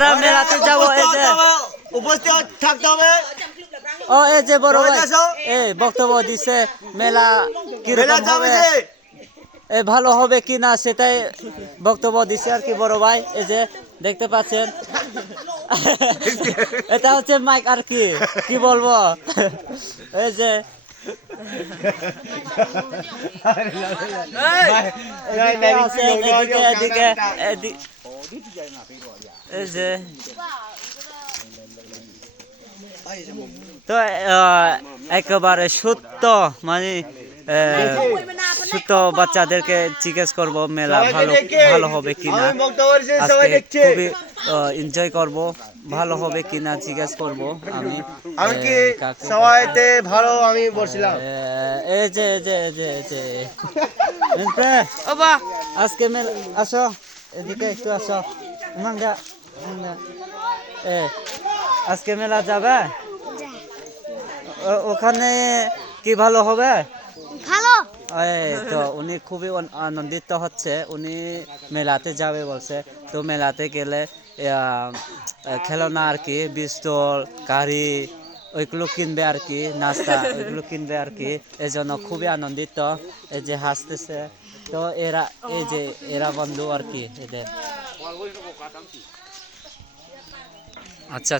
যারা মেলাতে যাবো এই যে উপস্থিত থাকতে হবে। ও এই যে বড় ভাই এই বক্তব্য দিছে মেলা কিরকম হবে ভালো হবে কি না সেটাই বক্তব্য দিছে আর কি বড় ভাই এই যে দেখতে পাচ্ছেন এটা হচ্ছে মাইক আর কি কি বলবো এই যে এদিকে এই যে তো একেবারে সত্য মানে ছোট বাচ্চাদেরকে জিজ্ঞেস করব মেলা ভালো হবে কিনা আজকে খুবই এনজয় করব ভালো হবে কিনা জিজ্ঞেস করব আমি কি সবাইতে ভালো আমি বলছিলাম এই যে যে যে যে আজকে মেলা আসো এদিকে একটু আসো মাঙ্গা আজকে মেলা যাবে ওখানে কি ভালো হবে ভালো তো উনি খুবই আনন্দিত হচ্ছে উনি মেলাতে যাবে বলছে তো মেলাতে গেলে খেলনা আর কি বিস্তর গাড়ি ওইগুলো কিনবে আর কি নাস্তা ওইগুলো কিনবে আর কি এই জন্য খুবই আনন্দিত এই যে হাসতেছে তো এরা এই যে এরা বন্ধু আর কি এদের আচ্ছা